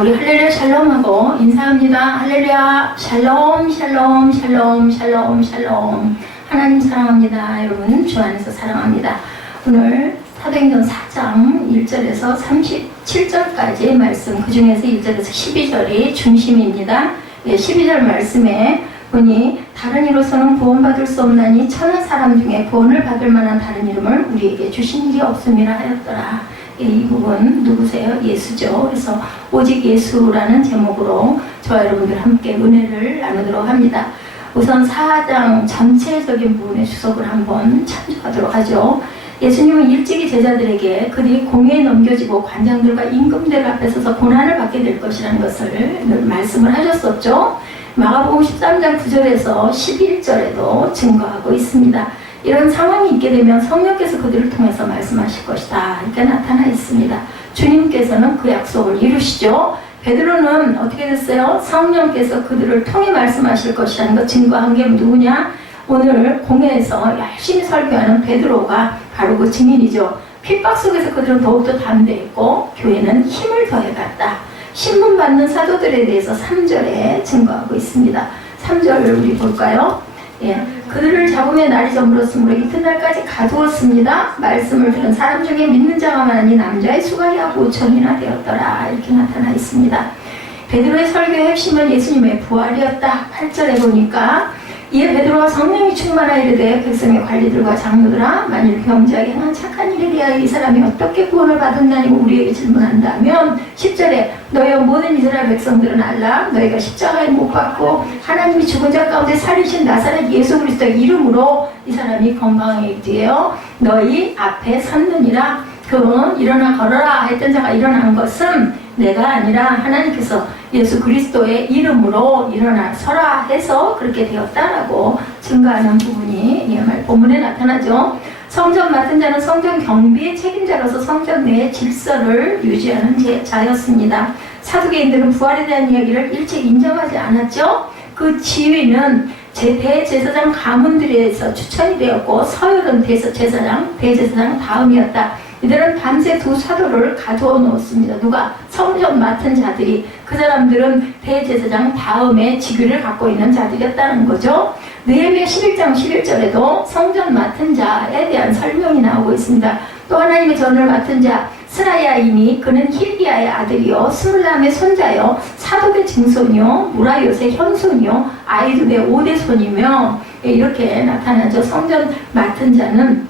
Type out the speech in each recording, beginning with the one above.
우리 할렐루야 샬롬하고 인사합니다. 할렐루야 샬롬 샬롬 샬롬 샬롬 샬롬. 하나님 사랑합니다. 여러분 주 안에서 사랑합니다. 오늘 사도행전 4장 1절에서 37절까지의 말씀, 그 중에서 1절에서 12절이 중심입니다. 12절 말씀에 보니 다른 이로서는 구원받을 수 없나니 천한 사람 중에 구원을 받을 만한 다른 이름을 우리에게 주신 일이 없음이라 하였더라. 이 부분 누구세요? 예수죠. 그래서 오직 예수라는 제목으로 저와 여러분들 함께 은혜를 나누도록 합니다. 우선 4장 전체적인 부분의 주석을 한번 참조하도록 하죠. 예수님은 일찍이 제자들에게 그들이 공회에 넘겨지고 관장들과 임금들 앞에 서서 고난을 받게 될 것이라는 것을 말씀을 하셨었죠. 마가복음 13장 9절에서 11절에도 증거하고 있습니다. 이런 상황이 있게 되면 성령께서 그들을 통해서 말씀하실 것이다 이렇게 나타나 있습니다. 주님께서는 그 약속을 이루시죠. 베드로는 어떻게 됐어요? 성령께서 그들을 통해 말씀하실 것이라는 것 증거한 게 누구냐? 오늘 공회에서 열심히 설교하는 베드로가 바로 그 증인이죠. 핍박 속에서 그들은 더욱더 담대했고 교회는 힘을 더해갔다. 신분 받는 사도들에 대해서 3절에 증거하고 있습니다. 3절을 우리 볼까요? 그들을 잡으며 날이 저물었으므로 이튿날까지 가두었습니다. 말씀을 들은 사람 중에 믿는 자가 많으니 남자의 수가 약 5천이나 되었더라 이렇게 나타나 있습니다. 베드로의 설교의 핵심은 예수님의 부활이었다. 8절에 보니까 이에 베드로가 성령이 충만하여 이르되 백성의 관리들과 장로들아 만일 병자에게 행한 착한 일에 대하여 이 사람이 어떻게 구원을 받았나니 우리에게 질문한다면 10절에 너희와 모든 이스라엘 백성들은 알라 너희가 십자가에 못 박고 하나님이 죽은 자 가운데 살리신 나사렛 예수 그리스도의 이름으로 이 사람이 건강하게 되어 너희 앞에 섰느니라. 그는 일어나 걸어라 했던 자가 일어난 것은 내가 아니라 하나님께서 예수 그리스도의 이름으로 일어나 서라 해서 그렇게 되었다라고 증거하는 부분이 본문에 나타나죠. 성전 맡은 자는 성전 경비의 책임자로서 성전 내의 질서를 유지하는 자였습니다. 사두개인들은 부활에 대한 이야기를 일찍 인정하지 않았죠. 그 지위는 대제사장 가문들에서 추천이 되었고 서열은 대제사장 다음이었다. 이들은 밤새 두 사도를 가두어 놓았습니다. 누가? 성전 맡은 자들이. 그 사람들은 대제사장 다음에 직위를 갖고 있는 자들이었다는 거죠. 느헤미야 11장 11절에도 성전 맡은 자에 대한 설명이 나오고 있습니다. 또 하나님의 전을 맡은 자 스라야이니 그는 힐기야의 아들이요 스물람의 손자요 사독의 증손이요 무라요의 현손이요 아이두의 5대 손이며 이렇게 나타나죠. 성전 맡은 자는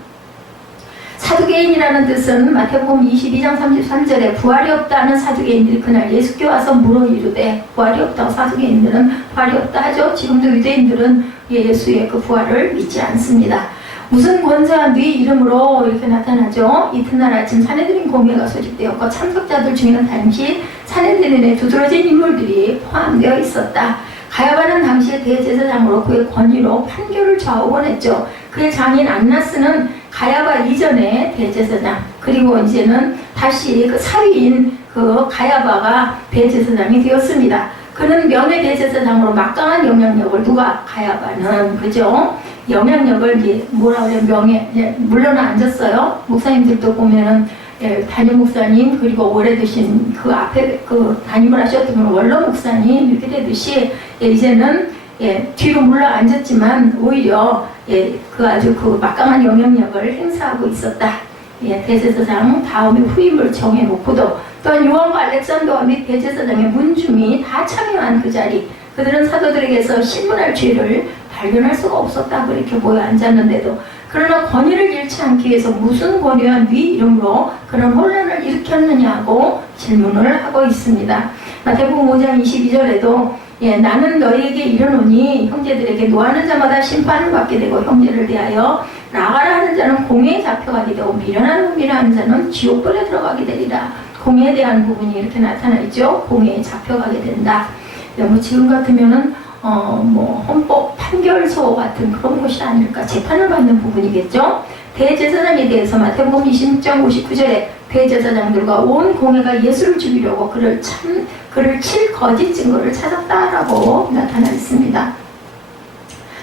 사두개인이라는 뜻은 마태복음 22장 33절에 부활이 없다는 사두개인들이 그날 예수께 와서 물어 이르되 부활이 없다고 사두개인들은 부활이 없다 하죠. 지금도 유대인들은 예수의 그 부활을 믿지 않습니다. 무슨 권세와 네 이름으로 이렇게 나타나죠. 이튿날 아침 산헤드린 공회가 소집되었고 참석자들 중에는 당시 산헤드린에 두드러진 인물들이 포함되어 있었다. 가야바는 당시 대제사장으로 그의 권위로 판결을 좌우원했죠. 그의 장인 안나스는 가야바 이전에 대제사장, 그리고 이제는 다시 그 사위인 그 가야바가 대제사장이 되었습니다. 그는 명예 대제사장으로 막강한 영향력을 누가? 가야바는 그죠? 영향력을 뭐라 그래요? 물러나 앉았어요. 목사님들도 보면은 담임 목사님 그리고 오래 되신 그 앞에 그 담임을 하셨던 원로 목사님 이렇게 되듯이 이제는 뒤로 물러 앉았지만 오히려 그 아주 그 막강한 영향력을 행사하고 있었다. 대제사장 다음에 후임을 정해놓고도 또한 요한과 알렉산더와 및 대제사장의 문중이 다 참여한 그 자리, 그들은 사도들에게서 신문할 죄를 발견할 수가 없었다 그렇게 모여 앉았는데도 그러나 권위를 잃지 않기 위해서 무슨 권위와 네 이름으로 그런 혼란을 일으켰느냐고 질문을 하고 있습니다. 마태복음 5장 22절에도 나는 너희에게 이르노니 형제들에게 노하는 자마다 심판을 받게 되고 형제를 대하여 나가라 하는 자는 공회에 잡혀가게 되고 미련한 놈이라 하는 자는 지옥불에 들어가게 되리라. 공회에 대한 부분이 이렇게 나타나 있죠. 공회에 잡혀가게 된다. 지금 같으면은 헌법 판결소 같은 그런 곳이 아닐까, 재판을 받는 부분이겠죠. 대제사장에 대해서 마태복음 26장 59절에 대제사장들과 온 공회가 예수를 죽이려고 그를 칠 거짓 증거를 찾았다라고 나타나 있습니다.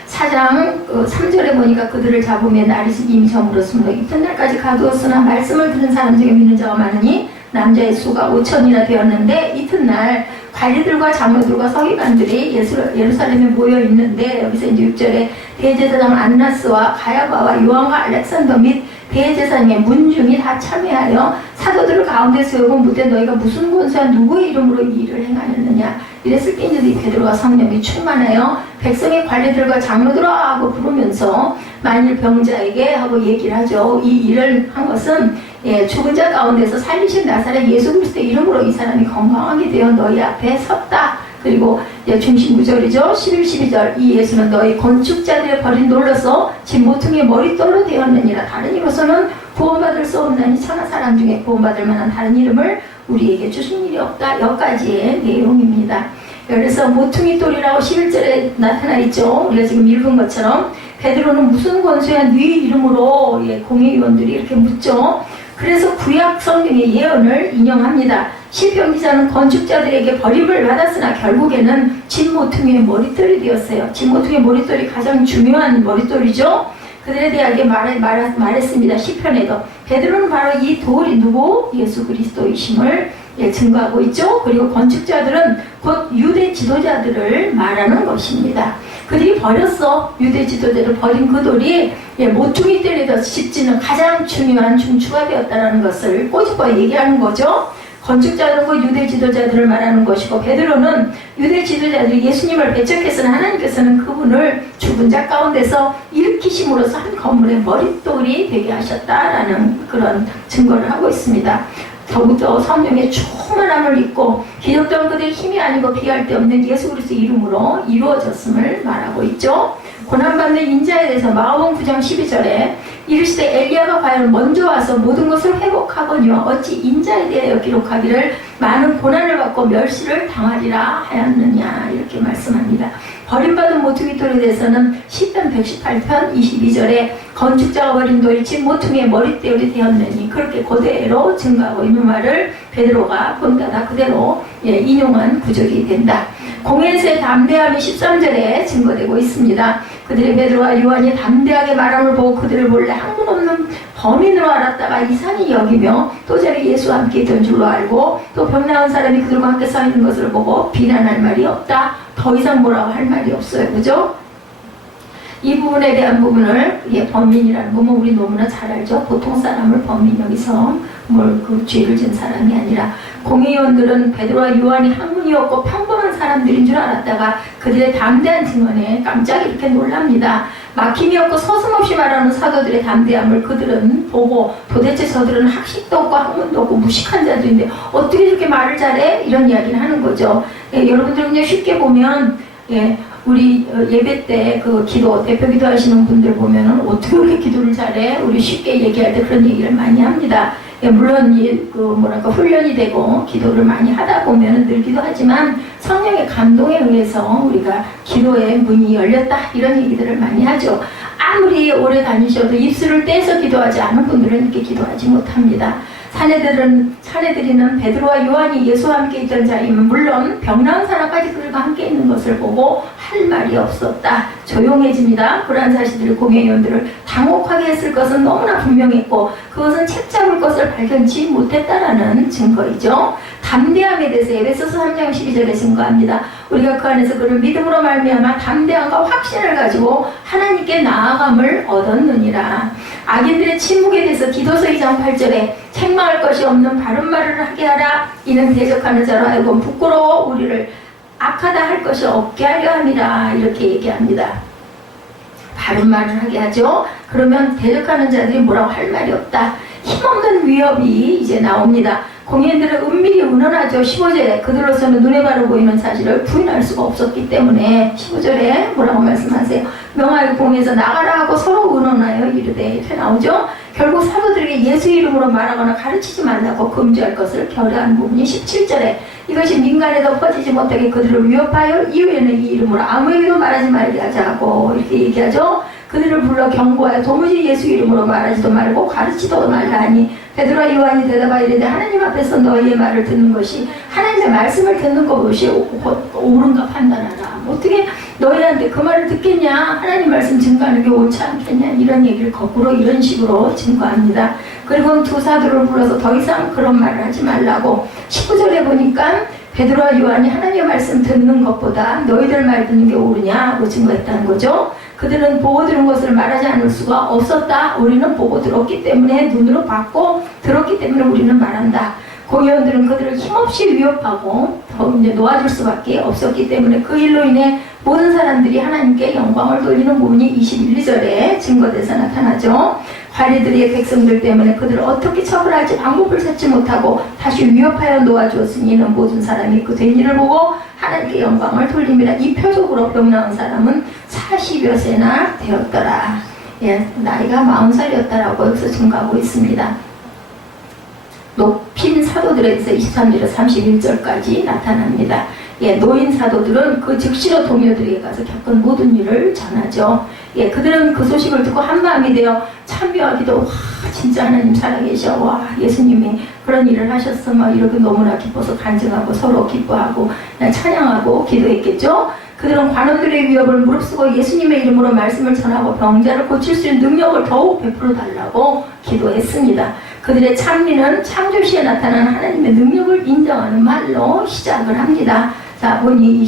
4장 3절에 보니까 그들을 잡으며 날이 이미 저물었으므로 이튿날까지 가두었으나 말씀을 들은 사람 중에 믿는 자가 많으니 남자의 수가 5천이나 되었는데 이튿날 관리들과 장로들과 서기관들이 예루살렘에 모여 있는데 여기서 이제 6절에 대제사장 안나스와 가야바와 요한과 알렉산더 및 대제사장의 문중이 다 참여하여 사도들을 가운데 세우고 묻되 너희가 무슨 권세와 누구의 이름으로 이 일을 행하였느냐 이랬을 때 이제 베드로가 성령이 충만하여 백성의 관리들과 장로들아 하고 부르면서 만일 병자에게 하고 얘기를 하죠. 이 일을 한 것은 죽은 자 가운데서 살리신 나사렛 예수 그리스도의 이름으로 이 사람이 건강하게 되어 너희 앞에 섰다. 그리고 중심 구절이죠. 11, 12절 이 예수는 너희 건축자들의 버린 돌로서 진 모퉁이의 머릿돌로 되었느니라. 다른 이로서는 구원받을 수 없나니 천하 사람 중에 구원받을 만한 다른 이름을 우리에게 주신 일이 없다. 여기까지의 내용입니다. 그래서 모퉁이 돌이라고 11절에 나타나 있죠. 우리가 지금 읽은 것처럼 베드로는 무슨 권세와 네 이름으로 공회의원들이 이렇게 묻죠. 그래서 구약 성경의 예언을 인용합니다. 시편 기자는 건축자들에게 버림을 받았으나 결국에는 진 모퉁이의 머릿돌이 되었어요. 진 모퉁이의 머릿돌이 가장 중요한 머릿돌이죠. 그들에 대하게 말했습니다. 시편에도 베드로는 바로 이 돌이 누구? 예수 그리스도이심을 증거하고 있죠. 그리고 건축자들은 곧 유대 지도자들을 말하는 것입니다. 그들이 버렸어. 유대 지도자를 버린 그 돌이 모퉁이 때리듯 십지는 가장 중요한 중추가 되었다는 것을 꼬집어 얘기하는 거죠. 건축자들은 그 유대 지도자들을 말하는 것이고 베드로는 유대 지도자들이 예수님을 배척했으나 하나님께서는 그분을 죽은 자 가운데서 일으키심으로써 한 건물의 머릿돌이 되게 하셨다라는 그런 증거를 하고 있습니다. 더욱더 성령의 충만함을 믿고 기독교는 그들의 힘이 아니고 비할 데 없는 예수 그리스도 이름으로 이루어졌음을 말하고 있죠. 고난받는 인자에 대해서 마가복음 9장 12절에 이르시되 엘리야가 과연 먼저 와서 모든 것을 회복하거니와 어찌 인자에 대하여 기록하기를 많은 고난을 받고 멸시를 당하리라 하였느냐 이렇게 말씀합니다. 버림받은 모퉁이 돌에 대해서는 시편 118편 22절에 건축자가 버린 돌이 진 모퉁이의 머릿돌이 되었느니 그렇게 그대로 증거하고 있는 말을 베드로가 본다다 그대로 인용한 구절이 된다. 공회에서의 담대함이 13절에 증거되고 있습니다. 그들의 베드로와 요한이 담대하게 말함을 보고 그들을 본래 학문 없는 범인으로 알았다가 이상히 여기며 또 저리 예수와 함께 있던 줄로 알고 또 병 나은 사람이 그들과 함께 서 있는 것을 보고 비난할 말이 없다. 더 이상 뭐라고 할 말이 없어요. 그죠? 이 부분에 대한 부분을 범인이라는 거 우리 너무나 잘 알죠. 보통 사람을 범인 여기서 그 죄를 진 사람이 아니라 공회의원들은 베드로와 요한이 학문이 없고 평범한 사람들인 줄 알았다가 그들의 담대한 증언에 깜짝 이렇게 놀랍니다. 막힘이 없고 서슴없이 말하는 사도들의 담대함을 그들은 보고 도대체 저들은 학식도 없고 학문도 없고 무식한 자들인데 어떻게 이렇게 말을 잘해? 이런 이야기를 하는 거죠. 여러분들 그냥 쉽게 보면 우리 예배 때 그 기도, 대표 기도 하시는 분들 보면은 어떻게 그렇게 기도를 잘해? 우리 쉽게 얘기할 때 그런 얘기를 많이 합니다. 물론 훈련이 되고 기도를 많이 하다 보면은 늘기도 하지만 성령의 감동에 의해서 우리가 기도의 문이 열렸다 이런 얘기들을 많이 하죠. 아무리 오래 다니셔도 입술을 떼서 기도하지 않은 분들은 이렇게 기도하지 못합니다. 사내들이는 베드로와 요한이 예수와 함께 있던 자이면 물론 병 나은 사람까지 그들과 함께 있는 것을 보고 할 말이 없었다. 조용해집니다. 그러한 사실들을 공회의원들을 당혹하게 했을 것은 너무나 분명했고 그것은 책 잡을 것을 발견치 못했다라는 증거이죠. 담대함에 대해서 에베소서 3장 12절에 증거합니다. 우리가 그 안에서 그를 믿음으로 말미암아 담대함과 확신을 가지고 하나님께 나아감을 얻었느니라. 악인들의 침묵에 대해서 기도서 2장 8절에 책망할 것이 없는 바른 말을 하게 하라. 이는 대적하는 자로 하여금 부끄러워 우리를 악하다 할 것이 없게 하려 함이라. 이렇게 얘기합니다. 바른 말을 하게 하죠. 그러면 대적하는 자들이 뭐라고 할 말이 없다. 힘없는 위협이 이제 나옵니다. 공회의원들은 은밀히 운운하죠. 15절에 그들로서는 눈에 바로 보이는 사실을 부인할 수가 없었기 때문에 15절에 뭐라고 말씀하세요? 명하여 공회에서 나가라 하고 서로 운운하여 이르되 이렇게 나오죠. 결국 사도들에게 예수 이름으로 말하거나 가르치지 말라고 금지할 것을 결의한 부분이 17절에 이것이 민간에도 퍼지지 못하게 그들을 위협하여 이후에는 이 이름으로 아무에게도 말하지 말게 하자고 이렇게 얘기하죠. 그들을 불러 경고하여 도무지 예수 이름으로 말하지도 말고 가르치도 말라 하니 베드로와 요한이 대답하여 이르되 하나님 앞에서 너희의 말을 듣는 것이 하나님의 말씀을 듣는 것이 옳은가 판단하라. 어떻게 너희한테 그 말을 듣겠냐? 하나님 말씀 증거하는 게 옳지 않겠냐? 이런 얘기를 거꾸로 이런 식으로 증거합니다. 그리고 두 사도를 불러서 더 이상 그런 말을 하지 말라고 19절에 보니까 베드로와 요한이 하나님의 말씀 듣는 것보다 너희들 말 듣는 게 옳으냐고 증거했다는 거죠. 그들은 보고 들은 것을 말하지 않을 수가 없었다. 우리는 보고 들었기 때문에 눈으로 봤고 들었기 때문에 우리는 말한다. 고위원들은 그들을 힘없이 위협하고 더 이제 놓아줄 수밖에 없었기 때문에 그 일로 인해 모든 사람들이 하나님께 영광을 돌리는 부분이 21, 2절에 증거돼서 나타나죠. 관리들의 백성들 때문에 그들을 어떻게 처벌할지 방법을 찾지 못하고 다시 위협하여 놓아주었으니 이는 모든 사람이 그 된 일을 보고 하나님께 영광을 돌립니다. 이 표적으로 병 나은 사람은 40여 세나 되었더라. 예, 나이가 40살이었다라고 여기서 증거하고 있습니다. 높인 사도들에 대해서 23절에서 31절까지 나타납니다. 예, 노인 사도들은 그 즉시로 동료들에게 가서 겪은 모든 일을 전하죠. 예, 그들은 그 소식을 듣고 한마음이 되어 참여하기도, 와, 진짜 하나님 살아계셔. 와, 예수님이 그런 일을 하셨어. 막 이렇게 너무나 기뻐서 간증하고 서로 기뻐하고 그냥 찬양하고 기도했겠죠. 그들은 관원들의 위협을 무릅쓰고 예수님의 이름으로 말씀을 전하고 병자를 고칠 수 있는 능력을 더욱 베풀어 달라고 기도했습니다. 그들의 찬미는 창조시에 나타난 하나님의 능력을 인정하는 말로 시작을 합니다. 자, 보니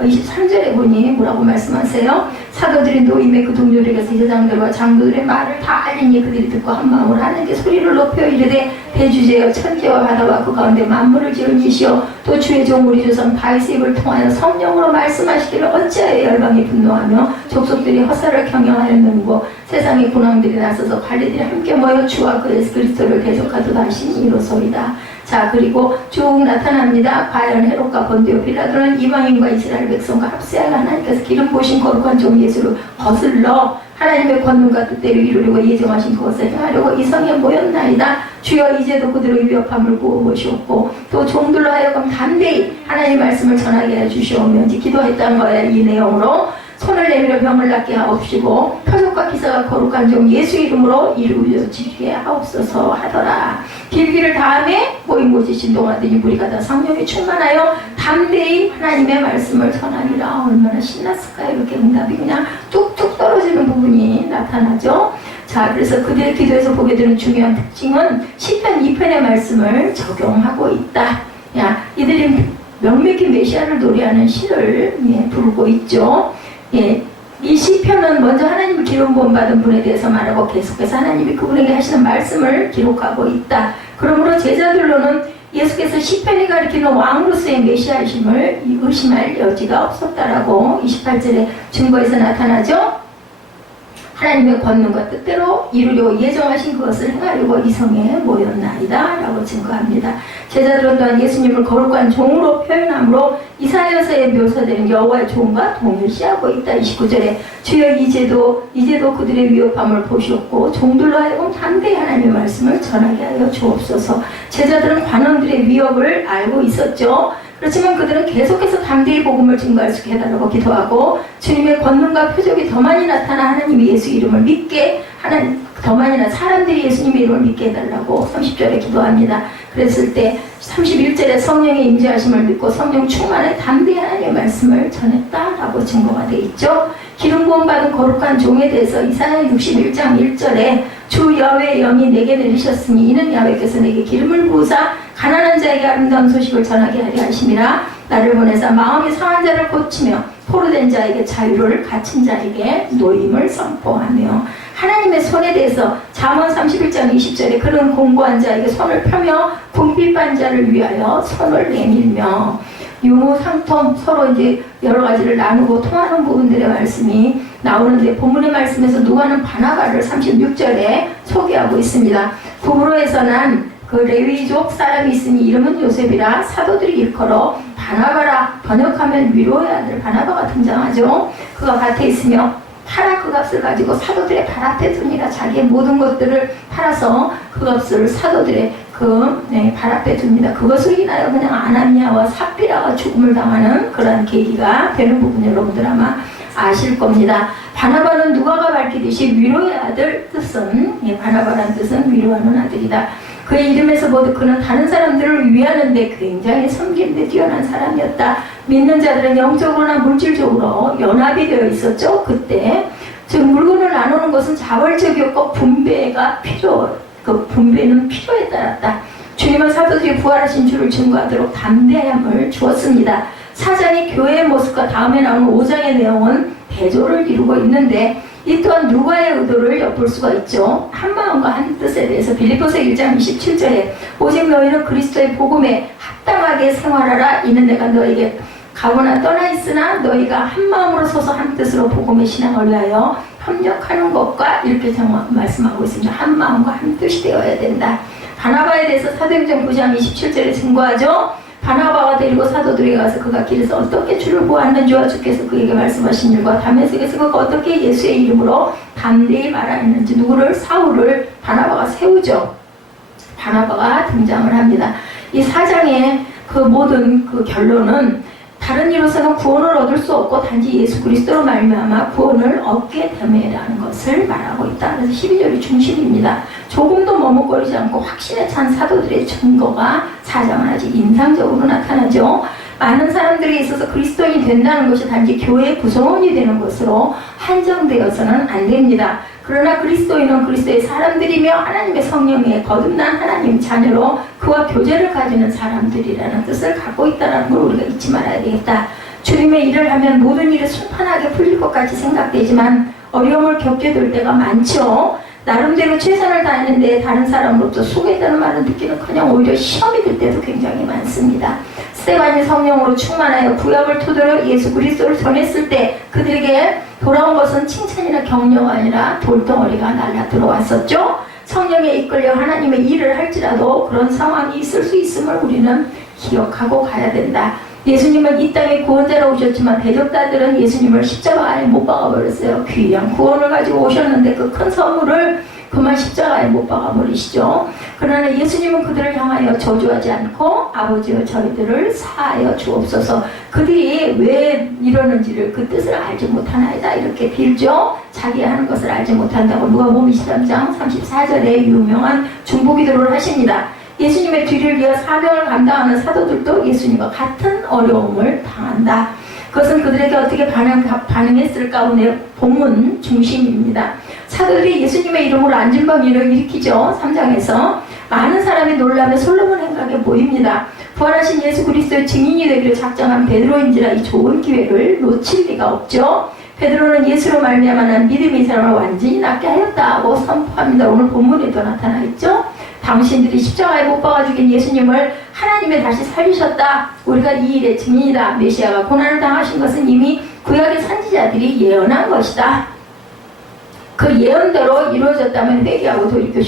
23절에 보니 뭐라고 말씀하세요? 사도들이 노임의 그 동료들에게서 제장들과 장로들의 말을 다 알리니 그들이 듣고 한마음으로 하나님께 소리를 높여 이르되 대주제여 천지와 바다와 그 가운데 만물을 지은 이시여 또 주의 종 우리 조상 다윗의 입을 통하여 성령으로 말씀하시기를 어찌하여 열방이 분노하며 족속들이 헛살을 경영하였는고 세상의 군왕들이 나서서 관리들이 함께 모여 주와 그 예수 그리스도를 대적하도다 하시니 이로소이다. 자, 그리고 쭉 나타납니다. 과연 헤롯과 본디오 빌라도는 이방인과 이스라엘 백성과 합세하여 하나님께서 기름 부으신 거룩한 종 예수를 거슬러 하나님의 권능과 뜻대로 이루려고 예정하신 그것을 행하려고 이 성에 모였나이다. 주여 이제도 그들의 위협함을 구워보시옵고 또 종들로 하여금 담대히 하나님의 말씀을 전하게 해주시오며 기도했다는 거예요. 이 내용으로 손을 내밀어 병을 낫게 하옵시고 표적과 기사가 거룩한 종 예수 이름으로 이루어지게 하옵소서 하더라. 길기를 다음에 모인 곳이 진동하더니 무리가 다 성령이 충만하여 담대히 하나님의 말씀을 전하니라. 얼마나 신났을까요? 이렇게 응답이 그냥 뚝뚝 떨어지는 부분이 나타나죠. 자, 그래서 그들의 기도에서 보게 되는 중요한 특징은 시편 2편의 말씀을 적용하고 있다. 야, 이들이 명백히 메시아를 노래하는 시를 부르고 있죠. 예, 이 시편은 먼저 하나님을 기름 부음 받은 분에 대해서 말하고 계속해서 하나님이 그분에게 하시는 말씀을 기록하고 있다. 그러므로 제자들로는 예수께서 시편이 가리키는 왕으로서의 메시아이심을 의심할 여지가 없었다라고 28절에 증거에서 나타나죠. 하나님의 권능과 뜻대로 이루려고 예정하신 그것을 행하려고 이 성에 모였나이다 라고 증거합니다. 제자들은 또한 예수님을 거룩한 종으로 표현함으로 이사야서에 묘사되는 여호와의 종과 동일시하고 있다. 29절에 주여 이제도 그들의 위협함을 보시옵고 종들로 하여금 담대히 하나님의 말씀을 전하게 하여 주옵소서. 제자들은 관원들의 위협을 알고 있었죠. 그렇지만 그들은 계속해서 담대히 복음을 증거할 수 있게 해달라고 기도하고 주님의 권능과 표적이 더 많이 나타나 하나님의 예수 이름을 믿게 더 많이 사람들이 예수님의 이름을 믿게 해달라고 30절에 기도합니다. 그랬을 때 31절에 성령의 임재하심을 믿고 성령 충만에 담대히 하나님의 말씀을 전했다라고 증거가 되어 있죠. 기름 부음 받은 거룩한 종에 대해서 이사야 61장 1절에 주 여호와의 영이 내게 내리셨으니 이는 야훼께서 내게 기름을 부으사 가난한 자에게 아름다운 소식을 전하게 하려 하심이라. 나를 보내사 마음이 상한 자를 고치며 포로된 자에게 자유를 갇힌 자에게 노임을 선포하며 하나님의 손에 대해서 잠언 31장 20절에 그런 공고한 자에게 손을 펴며 궁핍한 자를 위하여 손을 내밀며 유무상통 서로 이제 여러 가지를 나누고 통하는 부분들의 말씀이 나오는데 본문의 말씀에서 누가는 바나바를 36절에 소개하고 있습니다. 구브로에서 난 그 레위족 사람이 있으니 이름은 요셉이라 사도들이 일컬어 바나바라 번역하면 위로의 아들 바나바가 등장하죠. 그가 밭에 있으며 팔아 그 값을 가지고 사도들의 발 앞에 두니라. 자기의 모든 것들을 팔아서 그 값을 사도들의 발 앞에 둡니다. 그것을 인하여 그냥 아나니아와 삽비라가 죽음을 당하는 그런 계기가 되는 부분 여러분들 아마 아실 겁니다. 바나바는 누가가 밝히듯이 위로의 아들 뜻은 바나바라는 뜻은 위로하는 아들이다. 그의 이름에서 모두 그는 다른 사람들을 위하는데 굉장히 섬기는데 뛰어난 사람이었다. 믿는 자들은 영적으로나 물질적으로 연합이 되어 있었죠. 그때 즉 물건을 나누는 것은 자발적이었고 분배는 필요에 따랐다. 주님은 사도들이 부활하신 주를 증거하도록 담대함을 주었습니다. 4장의 교회의 모습과 다음에 나오는 5장의 내용은 대조를 이루고 있는데 이 또한 누가의 의도를 엿볼 수가 있죠. 한 마음과 한 뜻에 대해서 빌립보서 1장 27절에 오직 너희는 그리스도의 복음에 합당하게 생활하라. 이는 내가 너에게 가거나 떠나 있으나 너희가 한 마음으로 서서 한 뜻으로 복음의 신앙을 위하여 협력하는 것과 이렇게 말씀하고 있습니다. 한 마음과 한 뜻이 되어야 된다. 바나바에 대해서 사도행전 9장 27절에 증거하죠. 바나바가 데리고 사도들에게 가서 그가 길에서 어떻게 주를 보았는지와 주께서 그에게 말씀하신 일과 다메섹에서 그가 어떻게 예수의 이름으로 담대히 말하였는지 누구를? 사울을 바나바가 세우죠. 바나바가 등장을 합니다. 이 4장의 그 모든 그 결론은 다른 이로서는 구원을 얻을 수 없고 단지 예수 그리스도로 말미암아 구원을 얻게 됨이라는 것을 말하고 있다. 그래서 12절이 중심입니다. 조금도 머뭇거리지 않고 확신에 찬 사도들의 증거가 4장은 아주 인상적으로 나타나죠. 많은 사람들이 있어서 그리스도인이 된다는 것이 단지 교회의 구성원이 되는 것으로 한정되어서는 안 됩니다. 그러나 그리스도인은 그리스도의 사람들이며 하나님의 성령에 거듭난 하나님 자녀로 그와 교제를 가지는 사람들이라는 뜻을 갖고 있다는 걸 우리가 잊지 말아야 되겠다. 주님의 일을 하면 모든 일이 순탄하게 풀릴 것 같이 생각되지만 어려움을 겪게 될 때가 많죠. 나름대로 최선을 다했는데 다른 사람으로부터 소개되는 말을 듣기는커녕 오히려 시험이 될 때도 굉장히 많습니다. 스데반이 성령으로 충만하여 구약을 토대로 예수 그리스도를 전했을 때 그들에게 돌아온 것은 칭찬이나 격려가 아니라 돌덩어리가 날라 들어왔었죠. 성령에 이끌려 하나님의 일을 할지라도 그런 상황이 있을 수 있음을 우리는 기억하고 가야 된다. 예수님은 이 땅에 구원자로 오셨지만 대적자들은 예수님을 십자가에 못 박아버렸어요. 귀한 구원을 가지고 오셨는데 그 큰 선물을 그만 십자가에 못 박아버리시죠. 그러나 예수님은 그들을 향하여 저주하지 않고 아버지여 저희들을 사하여 주옵소서. 그들이 왜 이러는지를 그 뜻을 알지 못하나이다 이렇게 빌죠. 자기 하는 것을 알지 못한다고 누가복음 23장 34절에 유명한 중보기도를 하십니다. 예수님의 뒤를 이어 사명을 감당하는 사도들도 예수님과 같은 어려움을 당한다. 그것은 그들에게 어떻게 반응했을까 오늘 본문 중심입니다. 사도들이 예수님의 이름으로 안진병 일을 일으키죠. 3장에서 많은 사람이 놀라며 솔로몬 행각에 모입니다. 부활하신 예수 그리스도의 증인이 되기로 작정한 베드로인지라 이 좋은 기회를 놓칠 리가 없죠. 베드로는 예수로 말미암아 난 믿음의 사람을 완전히 낫게 하였다고 선포합니다. 오늘 본문에도 나타나 있죠. 당신들이 십자가에 못 박아 죽인 예수님을 하나님이 다시 살리셨다. 우리가 이 일의 증인이다. 메시아가 고난을 당하신 것은 이미 구약의 선지자들이 예언한 것이다. 그 예언대로 이루어졌다면 회개하고 돌이켜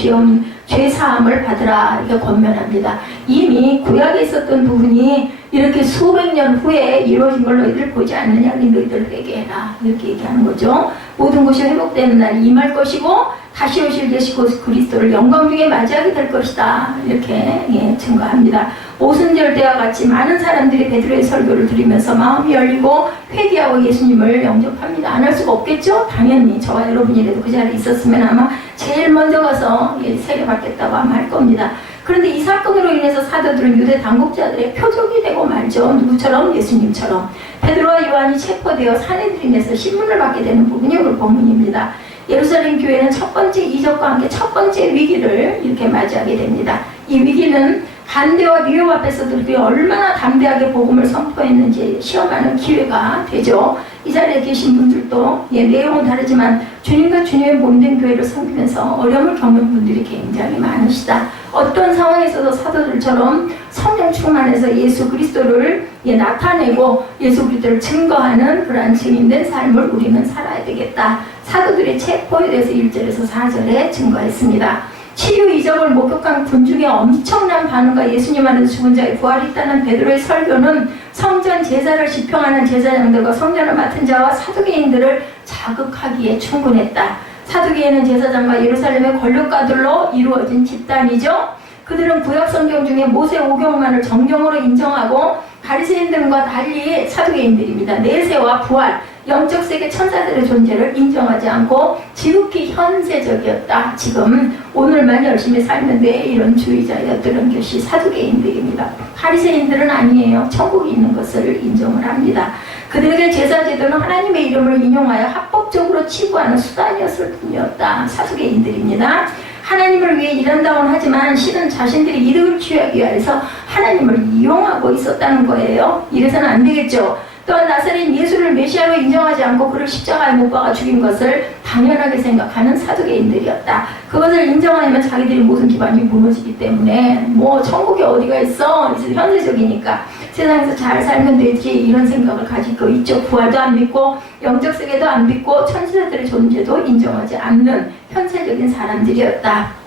죄사함을 받으라 이렇게 권면합니다. 이미 구약에 있었던 부분이 이렇게 수백 년 후에 이루어진 걸 너희들 보지 않느냐. 너희들 회개해라 이렇게 얘기하는 거죠. 모든 것이 회복되는 날이 임할 것이고 다시 오실 예수 그리스도를 영광 중에 맞이하게 될 것이다 이렇게 증거합니다. 오순절 때와 같이 많은 사람들이 베드로의 설교를 들으면서 마음이 열리고 회개하고 예수님을 영접합니다. 안 할 수가 없겠죠? 당연히 저와 여러분이라도 그 자리에 있었으면 아마 제일 먼저 가서 세례받겠다고 아마 할 겁니다. 그런데 이 사건으로 인해서 사도들은 유대 당국자들의 표적이 되고 말죠. 누구처럼? 예수님처럼. 베드로와 요한이 체포되어 사내들인에서 신문을 받게 되는 부분이 오늘 본문입니다. 예루살렘 교회는 첫 번째 이적과 함께 첫 번째 위기를 이렇게 맞이하게 됩니다. 이 위기는 반대와 미혹 앞에서 그들이 얼마나 담대하게 복음을 선포했는지 시험하는 기회가 되죠. 이 자리에 계신 분들도 내용은 다르지만 주님과 주님의 몸된 교회를 섬기면서 어려움을 겪는 분들이 굉장히 많으시다. 어떤 상황에서도 사도들처럼 성령 충만해서 예수 그리스도를 나타내고 예수 그리스도를 증거하는 그러한 증인된 삶을 우리는 살아야 되겠다. 사도들의 체포에 대해서 1절에서 4절에 증거했습니다. 치유 이적을 목격한 군중의 엄청난 반응과 예수님 안에서 죽은 자의 부활이 있다는 베드로의 설교는 성전 제사를 집행하는 제사장들과 성전을 맡은 자와 사두개인들을 자극하기에 충분했다. 사두개인은 제사장과 예루살렘의 권력가들로 이루어진 집단이죠. 그들은 구약 성경 중에 모세 오경만을 정경으로 인정하고 바리새인들과 달리 사두개인들입니다. 내세와 부활, 영적 세계 천사들의 존재를 인정하지 않고 지극히 현세적이었다. 지금 오늘만 열심히 살면 돼. 이런 주의자였던 것이 사두개인들입니다. 바리새인들은 아니에요. 천국이 있는 것을 인정을 합니다. 그들에게 제사제도는 하나님의 이름을 인용하여 합법적으로 치부하는 수단이었을 뿐이었다. 사두개인들입니다. 하나님을 위해 일한다고는 하지만 실은 자신들이 이득을 취하기 위해서 하나님을 이용하고 있었다는 거예요. 이래서는 안 되겠죠. 또한 나사렛 예수를 메시아로 인정하지 않고 그를 십자가에 못 박아 죽인 것을 당연하게 생각하는 사두개인들이었다. 그것을 인정하려면 자기들이 모든 기반이 무너지기 때문에 뭐 천국에 어디가 있어? 현세적이니까 세상에서 잘 살면 되지 이런 생각을 가지고 있죠. 부활도 안 믿고 영적 세계도 안 믿고 천사들의 존재도 인정하지 않는 현세적인 사람들이었다.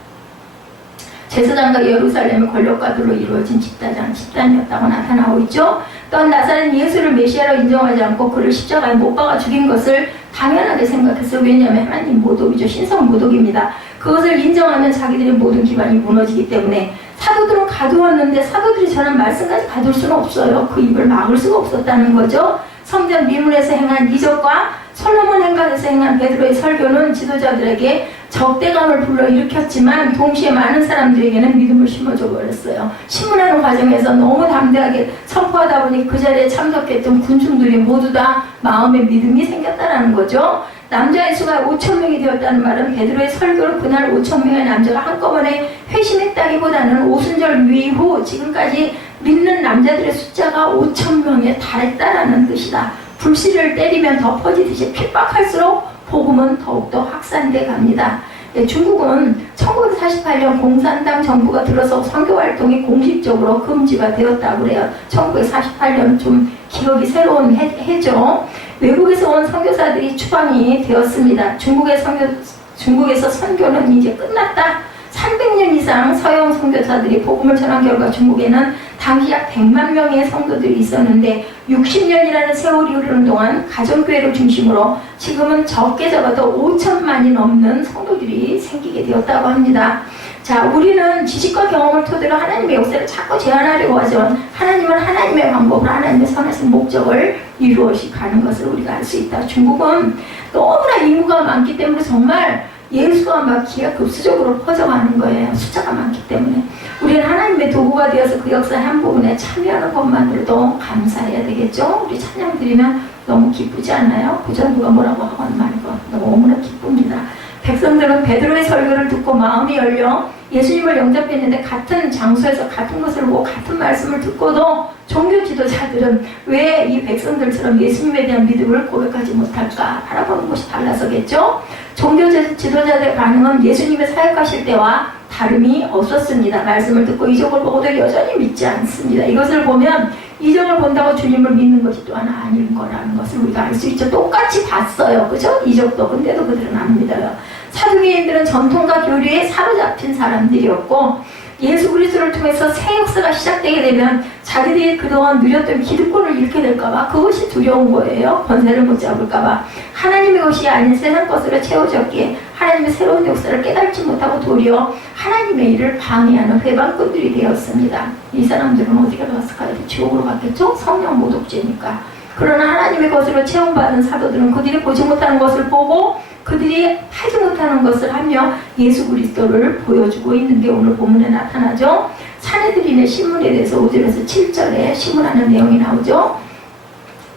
제사장과 예루살렘의 권력가들로 이루어진 집단이었다고 나타나고 있죠. 또한 나사렛 예수를 메시아로 인정하지 않고 그를 십자가에 못 박아 죽인 것을 당연하게 생각했어요. 왜냐하면 하나님 모독이죠. 신성 모독입니다. 그것을 인정하면 자기들의 모든 기반이 무너지기 때문에 사도들은 가두었는데 사도들이 전한 말씀까지 가둘 수는 없어요. 그 입을 막을 수가 없었다는 거죠. 성전 미문에서 행한 이적과 솔로몬 행간에서 행한 베드로의 설교는 지도자들에게 적대감을 불러일으켰지만 동시에 많은 사람들에게는 믿음을 심어줘 버렸어요. 신문하는 과정에서 너무 담대하게 선포하다 보니 그 자리에 참석했던 군중들이 모두 다 마음에 믿음이 생겼다는 거죠. 남자의 수가 5,000명이 되었다는 말은 베드로의 설교로 그날 5,000명의 남자가 한꺼번에 회심했다기보다는 오순절 이후 지금까지 믿는 남자들의 숫자가 5,000명에 달했다라는 뜻이다. 불씨를 때리면 더 퍼지듯이 핍박할수록 복음은 더욱더 확산돼 갑니다. 중국은 1948년 공산당 정부가 들어서 선교활동이 공식적으로 금지가 되었다고 그래요. 1948년 좀 기억이 새로운 해죠. 외국에서 온 선교사들이 추방이 되었습니다. 중국에서 선교는 이제 끝났다. 300년 이상 서양 선교사들이 복음을 전한 결과 중국에는 당시 약 100만 명의 성도들이 있었는데 60년이라는 세월이 흐르는 동안 가정교회를 중심으로 지금은 적게 잡아도 5천만이 넘는 성도들이 생기게 되었다고 합니다. 자, 우리는 지식과 경험을 토대로 하나님의 역사를 자꾸 제안하려고 하지만 하나님은 하나님의 방법으로 하나님의 선하신 목적을 이루어시 가는 것을 우리가 알 수 있다. 중국은 너무나 인구가 많기 때문에 정말 예수가 막 기하급수적으로 퍼져가는 거예요. 숫자가 많기 때문에. 우리는 하나님의 도구가 되어서 그 역사의 한 부분에 참여하는 것만으로도 감사해야 되겠죠. 우리 찬양 드리면 너무 기쁘지 않나요? 부전부가 뭐라고 하건 말고 너무나 기쁩니다. 백성들은 베드로의 설교를 듣고 마음이 열려 예수님을 영접했는데 같은 장소에서 같은 것을 보고 같은 말씀을 듣고도 종교 지도자들은 왜 이 백성들처럼 예수님에 대한 믿음을 고백하지 못할까 바라보는 것이 달라서겠죠. 종교 지도자들의 반응은 예수님의 사역하실 때와 다름이 없었습니다. 말씀을 듣고 이적을 보고도 여전히 믿지 않습니다. 이것을 보면 이적을 본다고 주님을 믿는 것이 또한 아닌 거라는 것을 우리가 알 수 있죠. 똑같이 봤어요. 그죠? 이적도. 근데도 그들은 안 믿어요. 사두개인들은 전통과 교리에 사로잡힌 사람들이었고 예수 그리스도를 통해서 새 역사가 시작되게 되면 자기들이 그동안 누렸던 기득권을 잃게 될까봐 그것이 두려운 거예요. 권세를 못 잡을까봐. 하나님의 것이 아닌 세상 것으로 채워졌기에 하나님의 새로운 역사를 깨닫지 못하고 도리어 하나님의 일을 방해하는 회방꾼들이 되었습니다. 이 사람들은 어디가 갔을까요? 지옥으로 갔겠죠? 성령 모독죄니까. 그러나 하나님의 것으로 채용받은 사도들은 그들이 보지 못하는 것을 보고 그들이 하지 못하는 것을 하며 예수 그리스도를 보여주고 있는 게 오늘 본문에 나타나죠. 사내들인의 신문에 대해서 5절에서 7절에 신문하는 내용이 나오죠.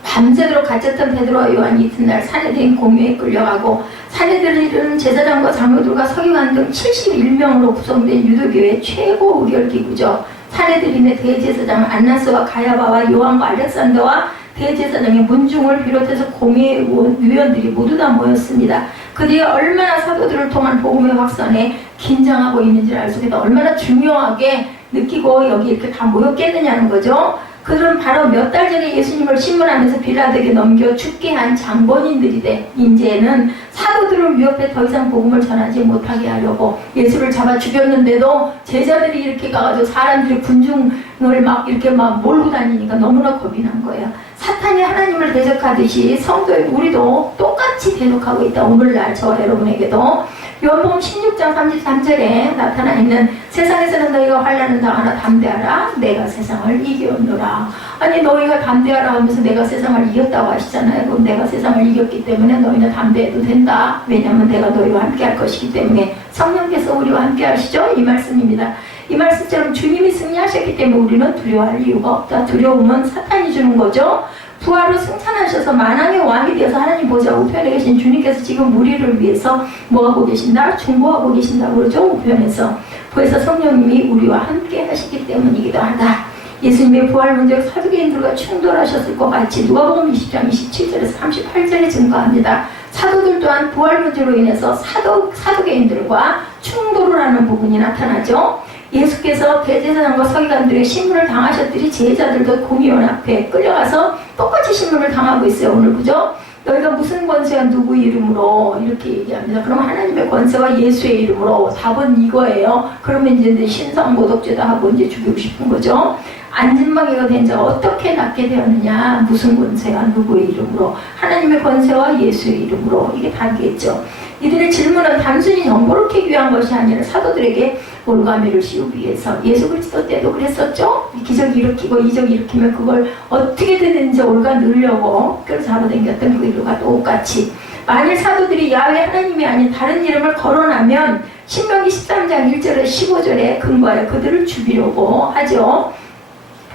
밤새도록 갇혔던 베드로와 요한이 이튿날 사내들인 공유에 끌려가고 사내들은 제사장과 장로들과 서기관 등 71명으로 구성된 유대교의 최고 의결기구죠. 사내들인의 대제사장 안나스와 가야바와 요한과 알렉산더와 대제사장의 문중을 비롯해서 공회 위원들이 모두 다 모였습니다. 그들이 얼마나 사도들을 통한 복음의 확산에 긴장하고 있는지를 알 수 있겠다. 얼마나 중요하게 느끼고 여기 이렇게 다 모였겠느냐는 거죠. 그들은 바로 몇 달 전에 예수님을 신문하면서 빌라도에게 넘겨 죽게 한 장본인들이래. 이제는 사도들을 위협해 더 이상 복음을 전하지 못하게 하려고 예수를 잡아 죽였는데도 제자들이 이렇게 가가지고 사람들이 군중을 막 이렇게 막 몰고 다니니까 너무나 겁이 난 거예요. 사탄이 하나님을 대적하듯이 성도인 우리도 똑같이 대적하고 있다. 오늘날 저와 여러분에게도 요한복음 16장 33절에 나타나 있는 세상에서는 너희가 환난을 당하나 담대하라 내가 세상을 이겼노라. 아니 너희가 담대하라 하면서 내가 세상을 이겼다고 하시잖아요. 그럼 내가 세상을 이겼기 때문에 너희는 담대해도 된다. 왜냐하면 내가 너희와 함께 할 것이기 때문에 성령께서 우리와 함께 하시죠. 이 말씀입니다. 이 말씀처럼 주님이 승리하셨기 때문에 우리는 두려워할 이유가 없다. 두려움은 사탄이 주는 거죠. 부활로 승천하셔서 만왕의 왕이 되어서 하나님 보좌 우편에 계신 주님께서 지금 우리를 위해서 뭐하고 계신다? 중보하고 계신다 그러죠. 우편에서. 그래서 성령님이 우리와 함께 하시기 때문이기도 하다. 예수님의 부활 문제로 사두개인들과 충돌하셨을 것 같이 누가복음 20장 27절에서 38절에 증거합니다. 사도들 또한 부활 문제로 인해서 사두개인들과 충돌을 하는 부분이 나타나죠. 예수께서 대제사장과 서기관들의 신문을 당하셨더니 제자들도 공의원 앞에 끌려가서 똑같이 신문을 당하고 있어요. 오늘 그죠? 너희가 무슨 권세와 누구 이름으로 이렇게 얘기합니다. 그럼 하나님의 권세와 예수의 이름으로 답은 이거예요. 그러면 이제 신성모독죄도 하고 이제 죽이고 싶은 거죠. 안진마귀가 된 자가 어떻게 낫게 되었느냐? 무슨 권세가 누구의 이름으로? 하나님의 권세와 예수의 이름으로. 이게 답이겠죠. 이들의 질문은 단순히 정보를 캐기 위한 것이 아니라 사도들에게 올가미를 씌우기 위해서. 예수 그리스도 때도 그랬었죠. 기적 일으키고 이적 일으키면 그걸 어떻게든 되는지 올가 넣으려고 그걸 잡아당겼던 그 이유가 똑같이. 만일 사도들이 야훼 하나님이 아닌 다른 이름을 거론하면 신명기 13장 1절에 15절에 근거하여 그들을 죽이려고 하죠.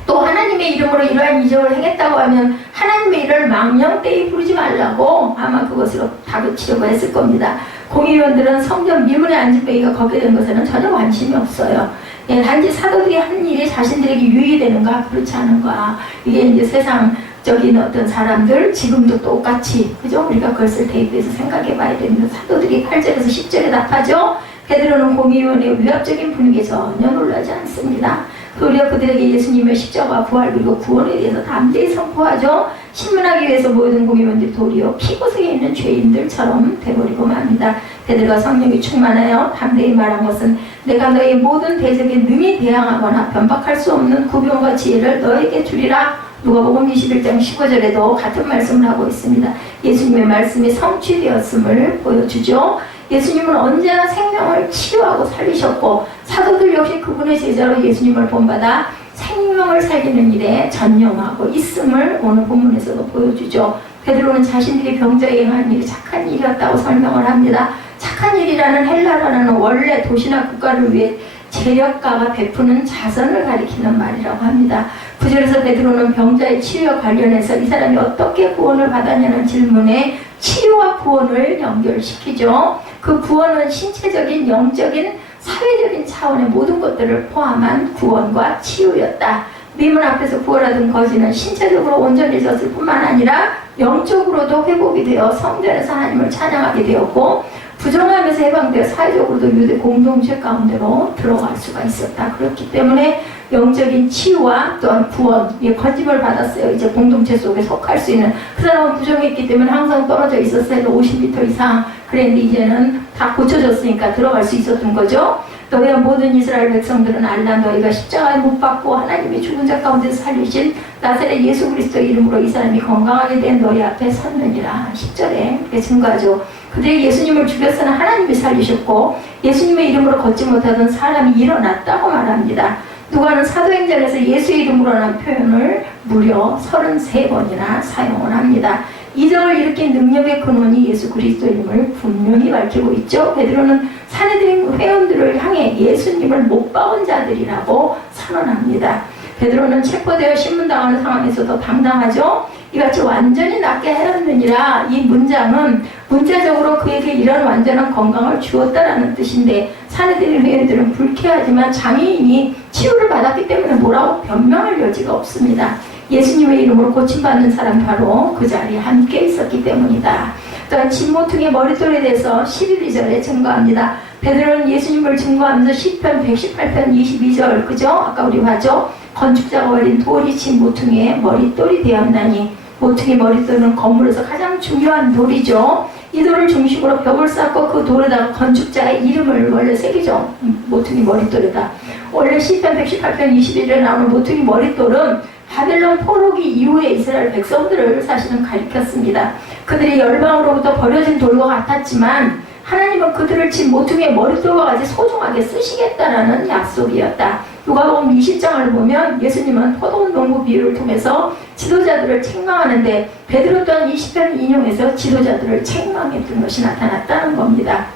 또 하나님의 이름으로 이러한 이적을 행했다고 하면 하나님의 이름을 망령되이 부르지 말라고 아마 그것으로 다그치려고 했을 겁니다. 공의원들은 성전 미문에 앉은 베이가 걷게 된 것에는 전혀 관심이 없어요. 예, 단지 사도들이 한 일이 자신들에게 유익이 되는가 그렇지 않은가. 이게 이제 세상적인 어떤 사람들 지금도 똑같이 그죠? 우리가 그것을 대입해서 생각해 봐야 됩니다. 사도들이 8절에서 10절에 답하죠. 베드로는 공의원의 위압적인 분위기에 전혀 놀라지 않습니다. 도리어 그들에게 예수님의 십자가 부활 그리고 구원에 대해서 담대히 선포하죠. 신문하기 위해서 모여든 공의원들이 도리어 피고석에 있는 죄인들처럼 돼버리고 맙니다. 베드로가 성령이 충만하여 담대히 말한 것은 내가 너희 모든 대적에 능히 대항하거나 변박할 수 없는 구병과 지혜를 너에게 주리라. 누가복음 21장 15절에도 같은 말씀을 하고 있습니다. 예수님의 말씀이 성취되었음을 보여주죠. 예수님은 언제나 생명을 치유하고 살리셨고 사도들 역시 그분의 제자로 예수님을 본받아 생명을 살리는 일에 전념하고 있음을 오늘 본문에서도 보여주죠. 베드로는 자신들이 병자에 행한 일이 착한 일이었다고 설명을 합니다. 착한 일이라는 헬라어는 원래 도시나 국가를 위해 재력가가 베푸는 자선을 가리키는 말이라고 합니다. 9절에서 베드로는 병자의 치유와 관련해서 이 사람이 어떻게 구원을 받았냐는 질문에 치유와 구원을 연결시키죠. 그 구원은 신체적인, 영적인, 사회적인 차원의 모든 것들을 포함한 구원과 치유였다. 미문 앞에서 구원하던 거지는 신체적으로 온전해졌을 뿐만 아니라 영적으로도 회복이 되어 성전에서 하나님을 찬양하게 되었고 부정하면서 해방되어 사회적으로도 유대 공동체 가운데로 들어갈 수가 있었다. 그렇기 때문에 영적인 치유와 또한 구원, 건짐을 받았어요. 이제 공동체 속에 속할 수 있는. 그 사람은 부정했기 때문에 항상 떨어져 있었어요. 50m 이상. 그런데 이제는 다 고쳐졌으니까 들어갈 수 있었던 거죠. 너희와 모든 이스라엘 백성들은 알라. 너희가 십자가에 못 박고 하나님이 죽은 자 가운데서 살리신 나사렛 예수 그리스도 이름으로 이 사람이 건강하게 된 너희 앞에 섰느니라. 10절에 증거하죠. 그들이 예수님을 죽였으나 하나님이 살리셨고 예수님의 이름으로 걷지 못하던 사람이 일어났다고 말합니다. 누가는 사도행전에서 예수의 이름으로라는 표현을 무려 33번이나 사용을 합니다. 이적을 일으킨 능력의 근원이 예수 그리스도임을 분명히 밝히고 있죠. 베드로는 사내들인 회원들을 향해 예수님을 못 박은 자들이라고 선언합니다. 베드로는 체포되어 신문당하는 상황에서도 당당하죠. 이같이 완전히 낫게 하였느니라. 이 문장은 문자적으로 그에게 이런 완전한 건강을 주었다라는 뜻인데 사내들인 회원들은 불쾌하지만 장애인이 치유를 받았기 때문에 뭐라고 변명할 여지가 없습니다. 예수님의 이름으로 고침받는 사람 바로 그 자리에 함께 있었기 때문이다. 또한 진모퉁이의 머릿돌에 대해서 11절에 증거합니다. 베드로는 예수님을 증거하면서 시편 118편 22절 그죠? 아까 우리 봤죠? 건축자가 올린 돌이 진모퉁이의 머릿돌이 되었나니 모퉁이 머릿돌은 건물에서 가장 중요한 돌이죠. 이 돌을 중심으로 벽을 쌓고 그 돌에다가 건축자의 이름을 원래 새기죠. 모퉁이 머릿돌에다. 원래 시편 118편 21절에 나오는 모퉁이 머릿돌은 바벨론 포로기 이후에 이스라엘 백성들을 사실은 가리켰습니다. 그들이 열방으로부터 버려진 돌과 같았지만 하나님은 그들을 진 모퉁이의 머릿돌과 같이 소중하게 쓰시겠다라는 약속이었다. 누가복음 20장을 보면 예수님은 포도원 농부 비유를 통해서 지도자들을 책망하는데 베드로 또한 20편을 인용해서 지도자들을 책망했던 것이 나타났다는 겁니다.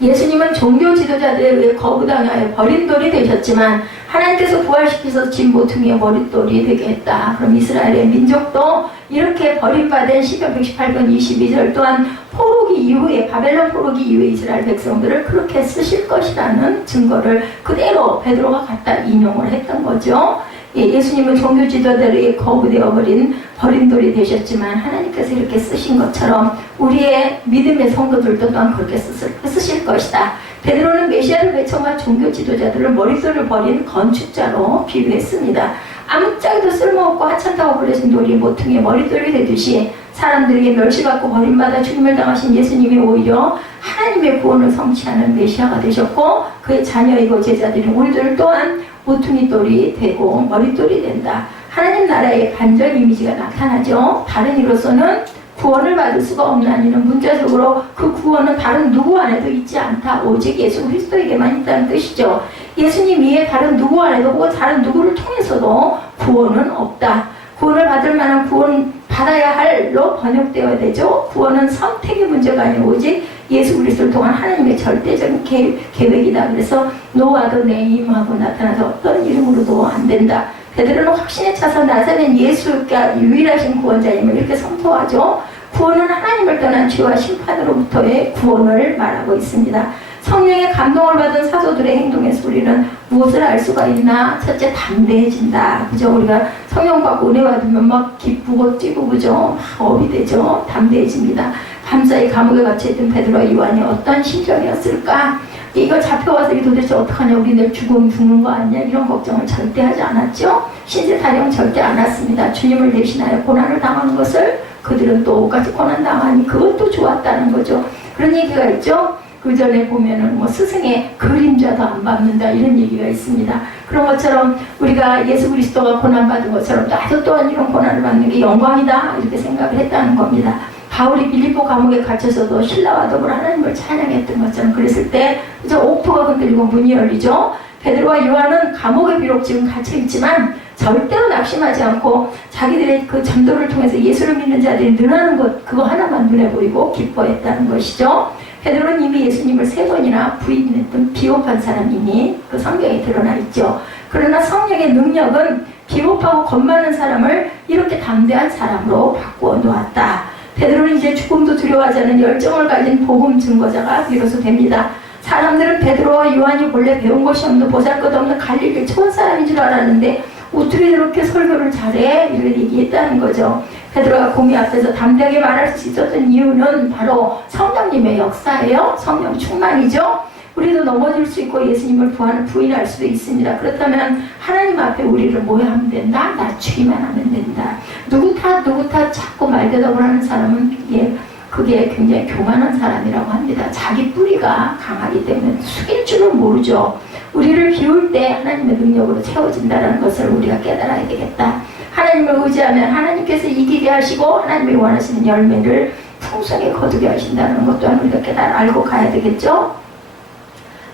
예수님은 종교 지도자들에 의해 거부당하여 버린 돌이 되셨지만 하나님께서 부활시켜서 진 모퉁이의 머릿돌이 되게 했다. 그럼 이스라엘의 민족도 이렇게 버림받은 시편 118편 22절 또한 포로기 이후에 바벨론 포로기 이후에 이스라엘 백성들을 그렇게 쓰실 것이라는 증거를 그대로 베드로가 갖다 인용을 했던 거죠. 예수님은 종교 지도자들에게 거부되어 버린 버림돌이 되셨지만 하나님께서 이렇게 쓰신 것처럼 우리의 믿음의 성도들도 또한 그렇게 쓰실 것이다. 베드로는 메시아를 외청한 종교 지도자들을 머릿돌을 버린 건축자로 비유했습니다. 아무짝에도 쓸모없고 하찮다고 버려진 돌이 모퉁이의 머릿돌이 되듯이 사람들에게 멸시받고 버림받아 죽임을 당하신 예수님이 오히려 하나님의 구원을 성취하는 메시아가 되셨고 그의 자녀이고 제자들인 우리들 또한 모퉁이 돌이 되고 머릿돌이 된다. 하나님 나라의 반전 이미지가 나타나죠. 다른 이로서는 구원을 받을 수가 없는 이는 문자적으로 그 구원은 다른 누구 안에도 있지 않다. 오직 예수 그리스도에게만 있다는 뜻이죠. 예수님 이외에 다른 누구 안에도 혹은 다른 누구를 통해서도 구원은 없다. 구원을 받을 만한 구원 받아야 할로 번역되어야 되죠. 구원은 선택의 문제가 아니라 오직 예수 그리스도를 통한 하나님의 절대적인 계획이다. 그래서 노아도 내 이름하고 나타나서 어떤 이름으로도 안 된다. 베드로는 확신에 차서 나사렛 예수가 유일하신 구원자임을 이렇게 선포하죠. 구원은 하나님을 떠난 죄와 심판으로부터의 구원을 말하고 있습니다. 성령의 감동을 받은 사도들의 행동에서 우리는 무엇을 알 수가 있나? 첫째, 담대해진다. 그죠? 우리가 성령 받고 은혜 받으면 막 기쁘고 뛰고 그죠? 막 업이 되죠? 담대해집니다. 밤사이 감옥에 갇혀있던 베드로와 요한이 어떤 심정이었을까? 이거 잡혀와서 이게 도대체 어떡하냐, 우리 내일 죽는 거 아니냐, 이런 걱정을 절대 하지 않았죠. 신세 타령 절대 안 했습니다. 주님을 대신하여 고난을 당하는 것을 그들은 똑같이 고난 당하니 그것도 좋았다는 거죠. 그런 얘기가 있죠. 그 전에 보면은 뭐 스승의 그림자도 안 밟는다 이런 얘기가 있습니다. 그런 것처럼 우리가 예수 그리스도가 고난 받은 것처럼 나도 또한 이런 고난을 받는 게 영광이다 이렇게 생각을 했다는 겁니다. 바울이 빌립보 감옥에 갇혀서도 신라와 더불어 하나님을 찬양했던 것처럼 그랬을 때 이제 옥토가 흔들리고 문이 열리죠. 베드로와 요한은 감옥에 비록 지금 갇혀있지만 절대로 낙심하지 않고 자기들의 그 전도를 통해서 예수를 믿는 자들이 늘어나는 것 그거 하나만 눈에 보이고 기뻐했다는 것이죠. 베드로는 이미 예수님을 3번이나 부인했던 비겁한 사람이니 그 성경에 드러나 있죠. 그러나 성령의 능력은 비겁하고 겁 많은 사람을 이렇게 담대한 사람으로 바꾸어 놓았다. 베드로는 이제 죽음도 두려워하지 않은 열정을 가진 복음 증거자가 비로소 됩니다. 사람들은 베드로와 요한이 본래 배운 것이 없는 보잘것없는 갈릴리 초원 사람인 줄 알았는데 어떻게 저렇게 설교를 잘해? 이런 얘기했다는 거죠. 베드로가 공의 앞에서 담대하게 말할 수 있었던 이유는 바로 성령님의 역사예요. 성령 충만이죠. 우리도 넘어질 수 있고 예수님을 부인할 수도 있습니다. 그렇다면 하나님 앞에 우리를 뭐 하면 된다? 낮추기만 하면 된다. 누구 탓 자꾸 말대답을 하는 사람은 그게 굉장히 교만한 사람이라고 합니다. 자기 뿌리가 강하기 때문에 숙일 줄을 모르죠. 우리를 비울 때 하나님의 능력으로 채워진다는 것을 우리가 깨달아야 되겠다. 하나님을 의지하면 하나님께서 이기게 하시고 하나님이 원하시는 열매를 풍성히 거두게 하신다는 것 또한 우리가 알고 가야 되겠죠.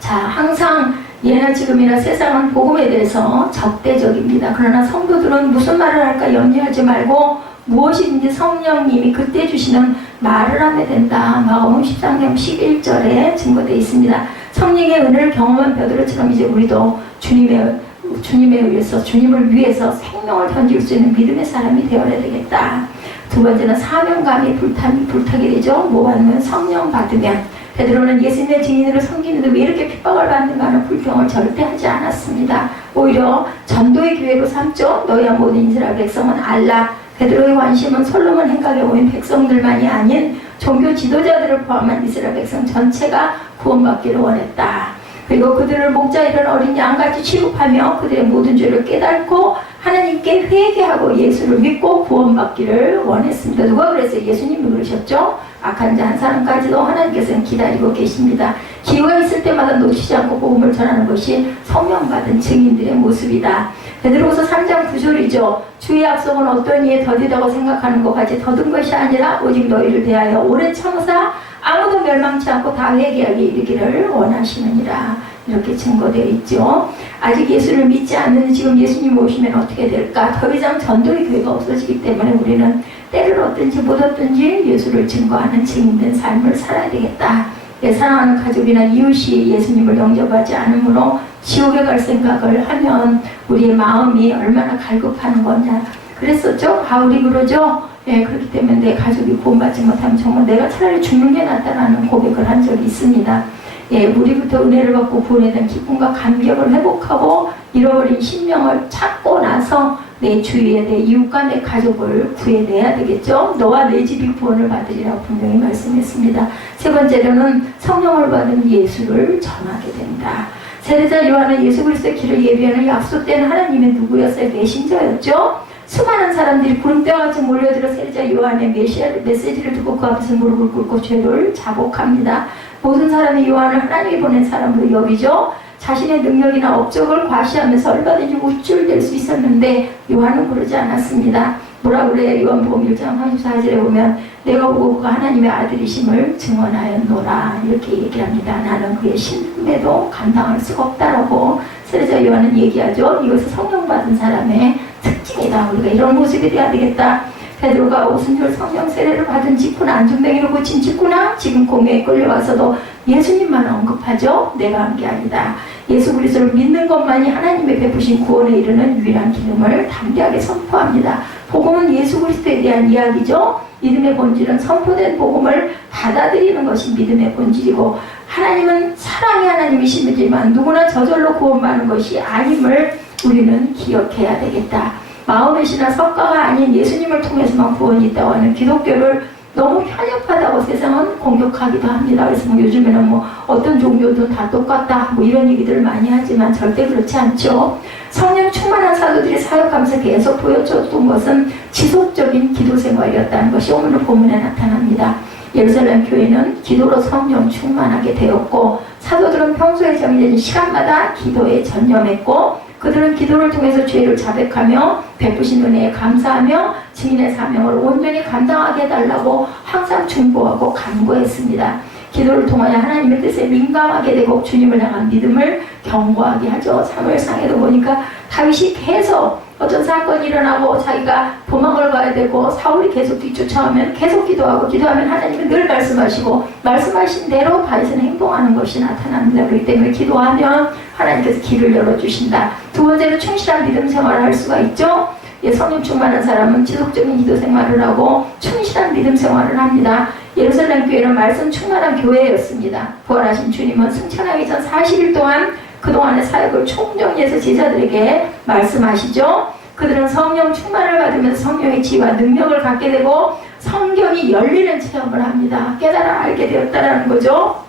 자, 항상 예나 지금이나 세상은 복음에 대해서 적대적입니다. 그러나 성도들은 무슨 말을 할까 염려하지 말고 무엇이든지 성령님이 그때 주시는 말을 하면 된다. 마가복음 13장 11절에 증거되어 있습니다. 성령의 은혜를 경험한 베드로처럼 이제 우리도 주님에 의해서 주님을 위해서 생명을 던질 수 있는 믿음의 사람이 되어야 되겠다. 두 번째는 사명감이 불타게 되죠. 뭐 받으면 성령 받으면. 베드로는 예수님의 증인으로 섬기는데 왜 이렇게 핍박을 받는가 하는 불평을 절대 하지 않았습니다. 오히려 전도의 기회로 삼죠. 너희와 모든 이스라엘 백성은 알라. 베드로의 관심은 솔로몬 행각에 모인 백성들만이 아닌 종교 지도자들을 포함한 이스라엘 백성 전체가 구원받기를 원했다. 그리고 그들을 목자 이런 어린 양같이 취급하며 그들의 모든 죄를 깨닫고 하나님께 회개하고 예수를 믿고 구원받기를 원했습니다. 누가 그랬어요? 예수님이 그러셨죠? 악한 자 한 사람까지도 하나님께서는 기다리고 계십니다. 기회가 있을 때마다 놓치지 않고 복음을 전하는 것이 성령 받은 증인들의 모습이다. 베드로후서 3장 9절이죠. 주의 약속은 어떤 이에 더디다고 생각하는 것 같이 더딘 것이 아니라 오직 너희를 대하여 오래 참으사 아무도 멸망치 않고 다 회개하게 이르기를 원하시느니라. 이렇게 증거되어 있죠. 아직 예수를 믿지 않는 지금 예수님 오시면 어떻게 될까? 더 이상 전도의 교회가 없어지기 때문에 우리는 때를 얻든지 못 얻든지 예수를 증거하는 증인된 삶을 살아야 되겠다. 내 사랑하는 가족이나 이웃이 예수님을 영접하지 않으므로 지옥에 갈 생각을 하면 우리의 마음이 얼마나 갈급하는 거냐. 그랬었죠? 바울이 그러죠? 예, 그렇기 때문에 내 가족이 구원받지 못하면 정말 내가 차라리 죽는 게 낫다라는 고백을 한 적이 있습니다. 예, 우리부터 은혜를 받고 구원에 대한 기쁨과 감격을 회복하고 잃어버린 심령을 찾고 나서 내 주위에 내 이웃과 내 가족을 구해내야 되겠죠. 너와 내 집이 구원을 받으리라고 분명히 말씀했습니다. 세 번째로는 성령을 받은 예수를 전하게 된다. 세례자 요한은 예수 그리스도의 길을 예비하는 약속된 하나님의 누구였어요? 메신저였죠. 수많은 사람들이 구름대와같이 몰려들어 세례자 요한의 메시지를 듣고 그 앞에서 무릎을 꿇고 죄를 자복합니다. 모든 사람이 요한을 하나님이 보낸 사람으로 여기죠. 자신의 능력이나 업적을 과시하면서 얼마든지 우쭐댈 수 있었는데 요한은 그러지 않았습니다. 뭐라 그래요? 요한복음 1장 34절에 보면 내가 보고 그가 하나님의 아들이심을 증언하였노라 이렇게 얘기합니다. 나는 그의 신음에도 감당할 수가 없다라고 세례자 요한은 얘기하죠. 이것은 성령 받은 사람의 특징이다. 우리가 이런 모습이 돼야 되겠다. 베드로가 오순절 성령 세례를 받은 직후나 안전뱅이로 고친 직후나 지금 공회에 끌려와서도 예수님만 언급하죠. 내가 한 게 아니다. 예수 그리스도를 믿는 것만이 하나님의 베푸신 구원에 이르는 유일한 기름을 담대하게 선포합니다. 복음은 예수 그리스도에 대한 이야기죠. 믿음의 본질은 선포된 복음을 받아들이는 것이 믿음의 본질이고 하나님은 사랑의 하나님이시지만 누구나 저절로 구원받는 것이 아님을 우리는 기억해야 되겠다. 마음의 신화 석가가 아닌 예수님을 통해서만 구원이 있다고 하는 기독교를 너무 편협하다고 세상은 공격하기도 합니다. 그래서 뭐 요즘에는 뭐 어떤 종교도 다 똑같다 뭐 이런 얘기들을 많이 하지만 절대 그렇지 않죠. 성령 충만한 사도들이 사역하면서 계속 보여줬던 것은 지속적인 기도 생활이었다는 것이 오늘 본문에 나타납니다. 예루살렘 교회는 기도로 성령 충만하게 되었고 사도들은 평소에 정해진 시간마다 기도에 전념했고 그들은 기도를 통해서 죄를 자백하며 베푸신 은혜에 감사하며 증인의 사명을 온전히 감당하게 해달라고 항상 중보하고 간구했습니다. 기도를 통하여 하나님의 뜻에 민감하게 되고 주님을 향한 믿음을 견고하게 하죠. 사무엘상에도 보니까 다윗이 계속 어떤 사건이 일어나고 자기가 도망을 가야 되고 사울이 계속 뒤쫓아오면 계속 기도하면 하나님은 늘 말씀하시고 말씀하신 대로 다윗은 행동하는 것이 나타납니다. 그렇기 때문에 기도하면 하나님께서 길을 열어주신다. 두 번째로 충실한 믿음 생활을 할 수가 있죠. 예, 성령 충만한 사람은 지속적인 기도 생활을 하고 충실한 믿음 생활을 합니다. 예루살렘 교회는 말씀 충만한 교회였습니다. 부활하신 주님은 승천하기 전 40일 동안 그동안의 사역을 총정리해서 제자들에게 말씀하시죠. 그들은 성령 충만을 받으면서 성령의 지혜와 능력을 갖게 되고 성경이 열리는 체험을 합니다. 깨달아 알게 되었다는 거죠.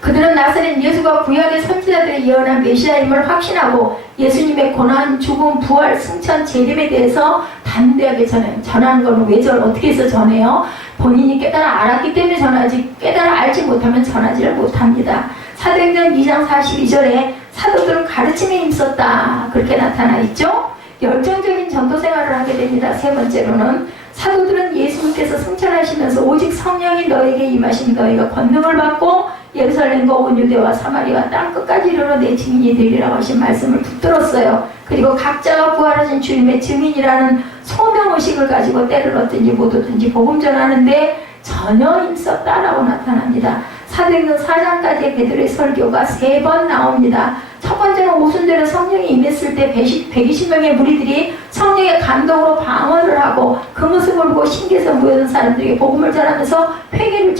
그들은 나사렛 예수가 구약의 선지자들의 예언한 메시아임을 확신하고 예수님의 고난, 죽음, 부활, 승천, 재림에 대해서 담대하게 전하는 건 왜 어떻게 해서 전해요? 본인이 깨달아 알았기 때문에 전하지 깨달아 알지 못하면 전하지를 못합니다. 사도행전 2장 42절에 사도들은 가르침에 힘썼다 그렇게 나타나 있죠. 열정적인 전도 생활을 하게 됩니다. 세 번째로는 사도들은 예수님께서 승천하시면서 오직 성령이 너에게 임하신 너희가 권능을 받고 예루살렘과 온 유대와 사마리아 땅끝까지 이르러 내 증인이 되리라고 하신 말씀을 붙들었어요. 그리고 각자가 부활하신 주님의 증인이라는 소명의식을 가지고 때를 얻든지 못 얻든지 복음 전하는데 전혀 힘썼다라고 나타납니다. 사도행전 4장까지의 베드로의 설교가 3번 나옵니다. 첫 번째는 오순절에 성령이 임했을 때 120명의 무리들이 성령의 감동으로 방언을 하고 그 모습을 보고 신기해서 모여든 사람들에게 복음을 전하면서 회개를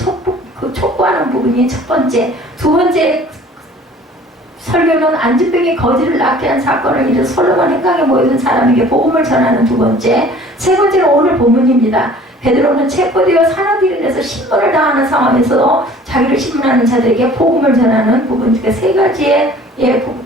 촉구하는 부분이 첫 번째. 두 번째 설교는 안진병이 거지를 낳게 한 사건을 일은 솔로몬 행강에 모여든 사람에게 복음을 전하는 두 번째. 세 번째는 오늘 본문입니다. 베드로는 체포되어 산후비린에서 신문을 당하는 상황에서도 자기를 신문하는 자들에게 복음을 전하는 부분 중에 세 가지의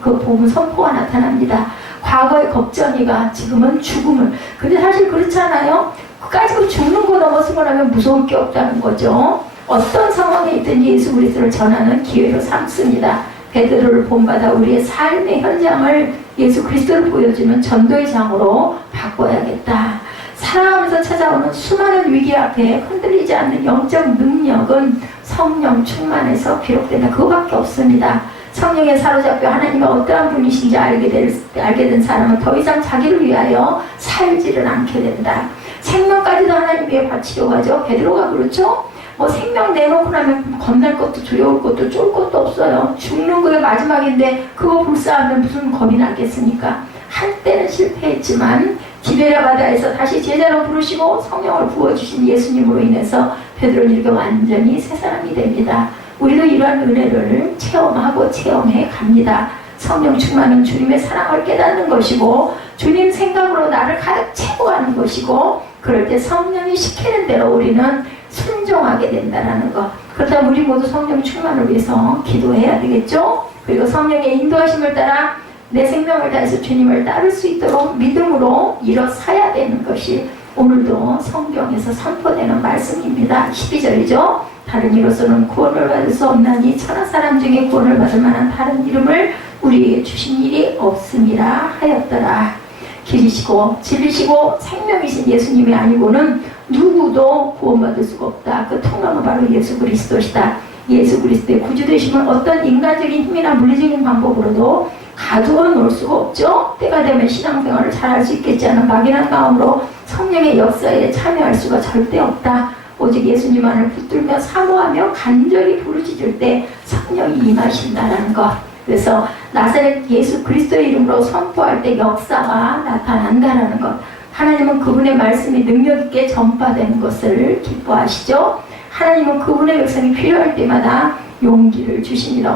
그 복음 선포가 나타납니다. 과거의 겁쟁이가 지금은 죽음을. 근데 사실 그렇지 않아요? 끝까지 죽는 거 넘어서고 나면 무서울 게 없다는 거죠. 어떤 상황에 있든 예수 그리스도를 전하는 기회로 삼습니다. 베드로를 본받아 우리의 삶의 현장을 예수 그리스도를 보여주는 전도의 장으로 바꿔야겠다. 살아가면서 찾아오는 수많은 위기 앞에 흔들리지 않는 영적 능력은 성령 충만해서 비롯된다. 그거밖에 없습니다. 성령에 사로잡혀 하나님의 어떠한 분이신지 알게 된 사람은 더 이상 자기를 위하여 살지를 않게 된다. 생명까지도 하나님 위해 바치려고 하죠. 베드로가 그렇죠? 생명 내놓고 나면 겁날 것도 두려울 것도 쫄 것도 없어요. 죽는 그게 마지막인데 그거 불사하면 무슨 겁이 나겠습니까? 한때는 실패했지만 디베랴 바다에서 다시 제자로 부르시고 성령을 부어주신 예수님으로 인해서 베드로는 이렇게 완전히 새 사람이 됩니다. 우리도 이러한 은혜를 체험하고 체험해 갑니다. 성령 충만은 주님의 사랑을 깨닫는 것이고 주님 생각으로 나를 가득 채워 가는 것이고 그럴 때 성령이 시키는 대로 우리는 순종하게 된다는 것. 그렇다면 우리 모두 성령 충만을 위해서 기도해야 되겠죠? 그리고 성령의 인도하심을 따라 내 생명을 다해서 주님을 따를 수 있도록 믿음으로 일어서야 되는 것이 오늘도 성경에서 선포되는 말씀입니다. 12절이죠. 다른 이로서는 구원을 받을 수 없나니 천하 사람 중에 구원을 받을 만한 다른 이름을 우리에게 주신 일이 없음이라 하였더라. 길이시고 진리시고 생명이신 예수님이 아니고는 누구도 구원받을 수가 없다. 그 통로는 바로 예수 그리스도시다. 예수 그리스도의 구주되심을 어떤 인간적인 힘이나 물리적인 방법으로도 가두어 놓을 수가 없죠. 때가 되면 신앙생활을 잘할 수 있겠지 않은 막연한 마음으로 성령의 역사에 참여할 수가 절대 없다. 오직 예수님만을 붙들며 사모하며 간절히 부르짖을 때 성령이 임하신다는 것. 그래서 나사렛 예수 그리스도의 이름으로 선포할 때 역사가 나타난다는 것. 하나님은 그분의 말씀이 능력 있게 전파되는 것을 기뻐하시죠. 하나님은 그분의 백성이 필요할 때마다 용기를 주십니다.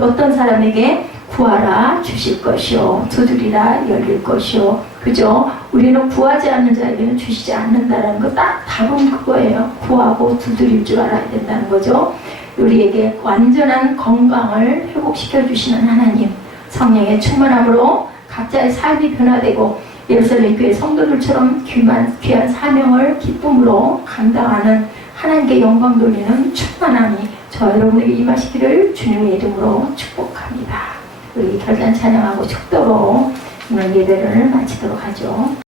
어떤 사람에게 구하라 주실 것이요 두드리라 열릴 것이요. 그죠? 우리는 구하지 않는 자에게는 주시지 않는다라는 거 딱 답은 그거예요. 구하고 두드릴 줄 알아야 된다는 거죠. 우리에게 완전한 건강을 회복시켜 주시는 하나님, 성령의 충만함으로 각자의 삶이 변화되고 예루살렘 교회 성도들처럼 귀한 사명을 기쁨으로 감당하는 하나님께 영광 돌리는 충만함이 저 여러분에게 임하시기를 주님의 이름으로 축복합니다. 우리 결단 찬양하고 축도로 오늘 예배를 마치도록 하죠.